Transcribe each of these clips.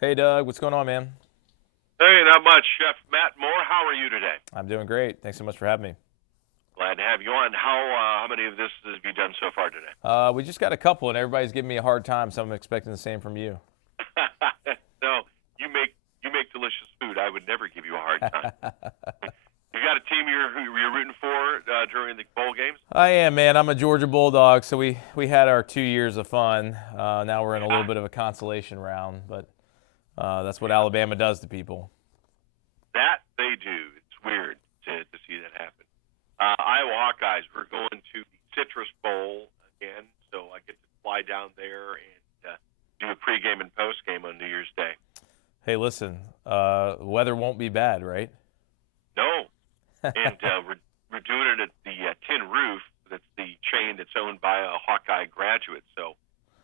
Hey, Doug, what's going on, man? Hey, not much. Chef Matt Moore, how are you today? I'm doing great. Thanks so much for having me. Glad to have you on. How many of this have you done so far today? We just got a couple, and everybody's giving me a hard time, so I'm expecting the same from you. No, you make delicious food. I would never give you a hard time. You got a team you're rooting for during the bowl games? I am, man. I'm a Georgia Bulldog, so we had our 2 years of fun. Now we're in a little Ah, bit of a consolation round, but that's what Alabama does to people. that they do. It's weird to see that happen. Iowa Hawkeyes, we're going to the Citrus Bowl again, so I get to fly down there and do a pregame and postgame on New Year's Day. Hey, listen, weather won't be bad, right? No, and we're doing it at the Tin Roof. That's the chain that's owned by a Hawkeye graduate. So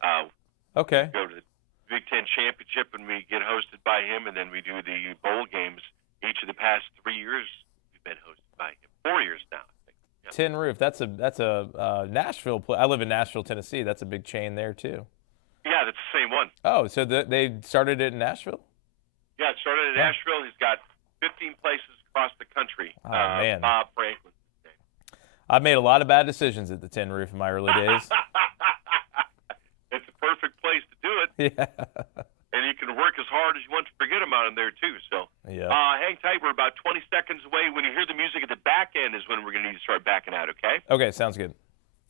we Okay. go to the Big Ten championship and we get hosted by him, and then we do the bowl games. Each of the past 3 years, we've been hosted by him. 4 years now, I think. Yeah, Tin Roof. That's a Nashville. I live in Nashville, Tennessee. That's a big chain there too. yeah, that's the same one. Oh, so they started it in Nashville? Yeah, it started in Oh, Nashville. He's got 15 places across the country. oh man. Bob Franklin. I've made a lot of bad decisions at the Tin Roof in my early days. It's a perfect place to do it. Yeah. And you can work as hard as you want to forget them out in there too. So Yeah. hang tight. We're about 20 seconds away. When you hear the music at the back end is when we're going to need to start backing out, okay? Okay, sounds good.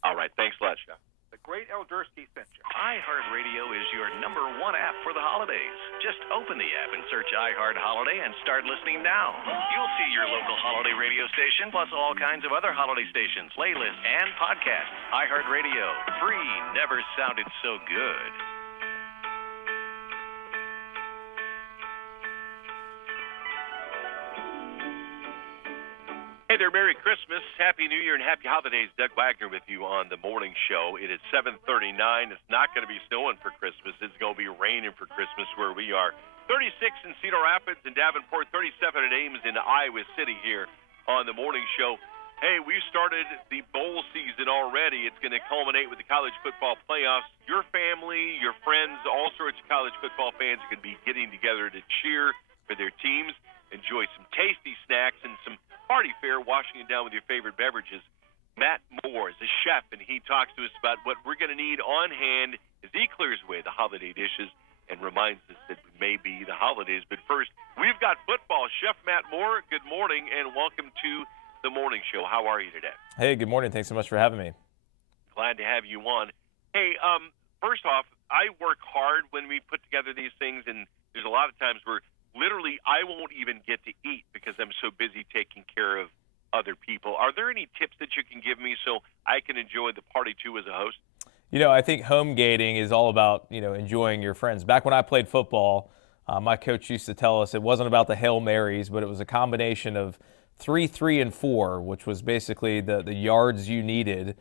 All right. Thanks a lot, Chef. The great Eldersky sent you. iHeartRadio is your number one app for the holidays. Just open the app and search iHeart Holiday and start listening now. You'll see your local holiday radio station, plus all kinds of other holiday stations, playlists, and podcasts. iHeartRadio, free, never sounded so good. Hey there, Merry Christmas, Happy New Year, and Happy Holidays. Doug Wagner with you on the morning show. It is 7:39. It's not going to be snowing for Christmas. It's going to be raining for Christmas where we are. 36 in Cedar Rapids and Davenport, 37 in Ames in Iowa City here on the morning show. Hey, we've started the bowl season already. It's going to culminate with the college football playoffs. Your family, your friends, all sorts of college football fans are going to be getting together to cheer for their teams, enjoy some tasty snacks and some party fare, washing it down with your favorite beverages. Matt Moore is a chef, and he talks to us about what we're going to need on hand as he clears away the holiday dishes and reminds us that we may be the holidays. But first, we've got football. Chef Matt Moore, good morning, and welcome to the morning show. How are you today? Hey, good morning. Thanks so much for having me. Glad to have you on. Hey, first off, I work hard when we put together these things, and there's a lot of times where literally I won't even get to eat because I'm so busy taking care of other people. Are there any tips that you can give me so I can enjoy the party too as a host? I think home gating is all about, enjoying your friends. Back when I played football, my coach used to tell us it wasn't about the Hail Marys, but it was a combination of 3, 3, and 4, which was basically the yards you needed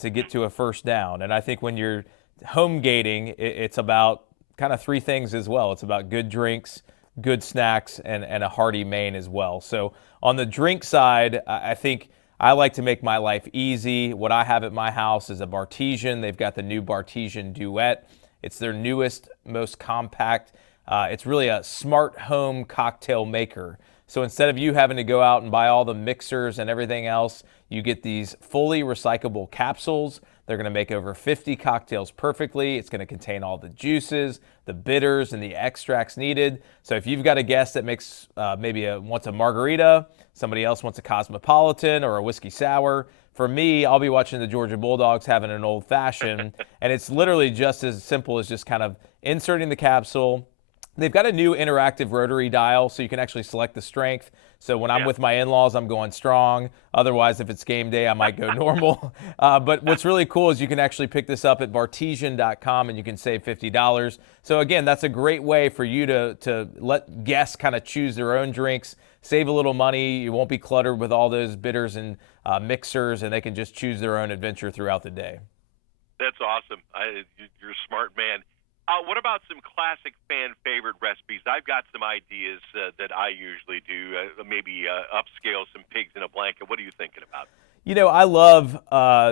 to get to a first down. And I think when you're home gating, it's about kind of three things as well. It's about good drinks, good snacks, and a hearty main as well. So on the drink side, I think I like to make my life easy. What I have at my house is a Bartesian. They've got the new Bartesian Duet. It's their newest, most compact. It's really a smart home cocktail maker. So instead of you having to go out and buy all the mixers and everything else, you get these fully recyclable capsules. They're going to make over 50 cocktails perfectly. It's going to contain all the juices, the bitters, and the extracts needed. So if you've got a guest that makes wants a margarita, somebody else wants a cosmopolitan or a whiskey sour, for me, I'll be watching the Georgia Bulldogs having an old fashioned, and it's literally just as simple as just kind of inserting the capsule. They've got a new interactive rotary dial, so you can actually select the strength. So when I'm Yeah. with my in-laws, I'm going strong. Otherwise, if it's game day, I might go normal. But what's really cool is you can actually pick this up at bartesian.com and you can save $50. So again, that's a great way for you to let guests kind of choose their own drinks, save a little money. You won't be cluttered with all those bitters and mixers, and they can just choose their own adventure throughout the day. That's awesome. You're a smart man. What about some classic fan favorite recipes? I've got some ideas that I usually do. Maybe upscale some pigs in a blanket. What are you thinking about? I love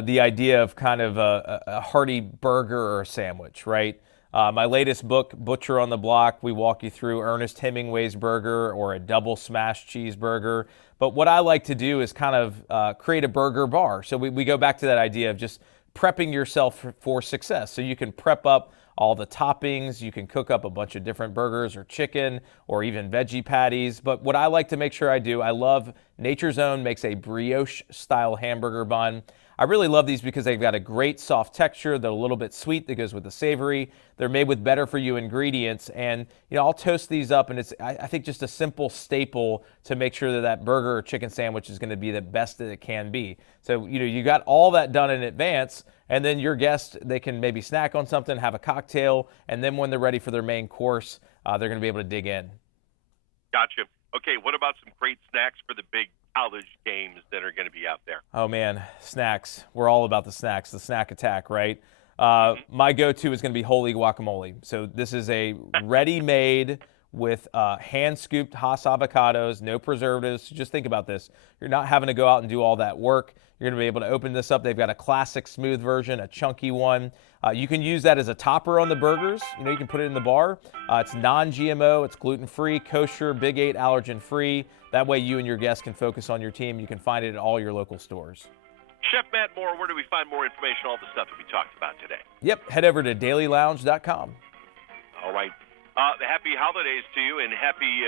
the idea of kind of a hearty burger or a sandwich, right? My latest book, Butcher on the Block, we walk you through Ernest Hemingway's burger or a double smash cheeseburger. But what I like to do is kind of create a burger bar. So we go back to that idea of just prepping yourself for success. So you can prep up all the toppings, you can cook up a bunch of different burgers or chicken or even veggie patties. But what I like to make sure I do, I love Nature's Own makes a brioche style hamburger bun. I really love these because they've got a great soft texture. They're a little bit sweet that goes with the savory. They're made with better for you ingredients. And, I'll toast these up, and it's, I think, just a simple staple to make sure that that burger or chicken sandwich is going to be the best that it can be. So, you got all that done in advance, and then your guests, they can maybe snack on something, have a cocktail, and then when they're ready for their main course, they're going to be able to dig in. Gotcha. Okay, what about some great snacks for the big college games that are going to be out there? Oh, man, snacks. We're all about the snacks, the snack attack, right? My go-to is going to be holy guacamole. So this is a ready-made with hand-scooped Hass avocados, no preservatives. Just think about this. You're not having to go out and do all that work. You're going to be able to open this up. They've got a classic smooth version, a chunky one. You can use that as a topper on the burgers. You can put it in the bar. It's non-GMO, it's gluten-free, kosher, Big 8 allergen-free. That way you and your guests can focus on your team. You can find it at all your local stores. Chef Matt Moore, where do we find more information on all the stuff that we talked about today? Yep, head over to dailylounge.com. All right. Happy holidays to you, and happy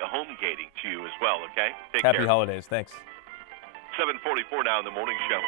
homegating to you as well, okay? Take care. Happy holidays. Thanks. 7:44 now in the morning show.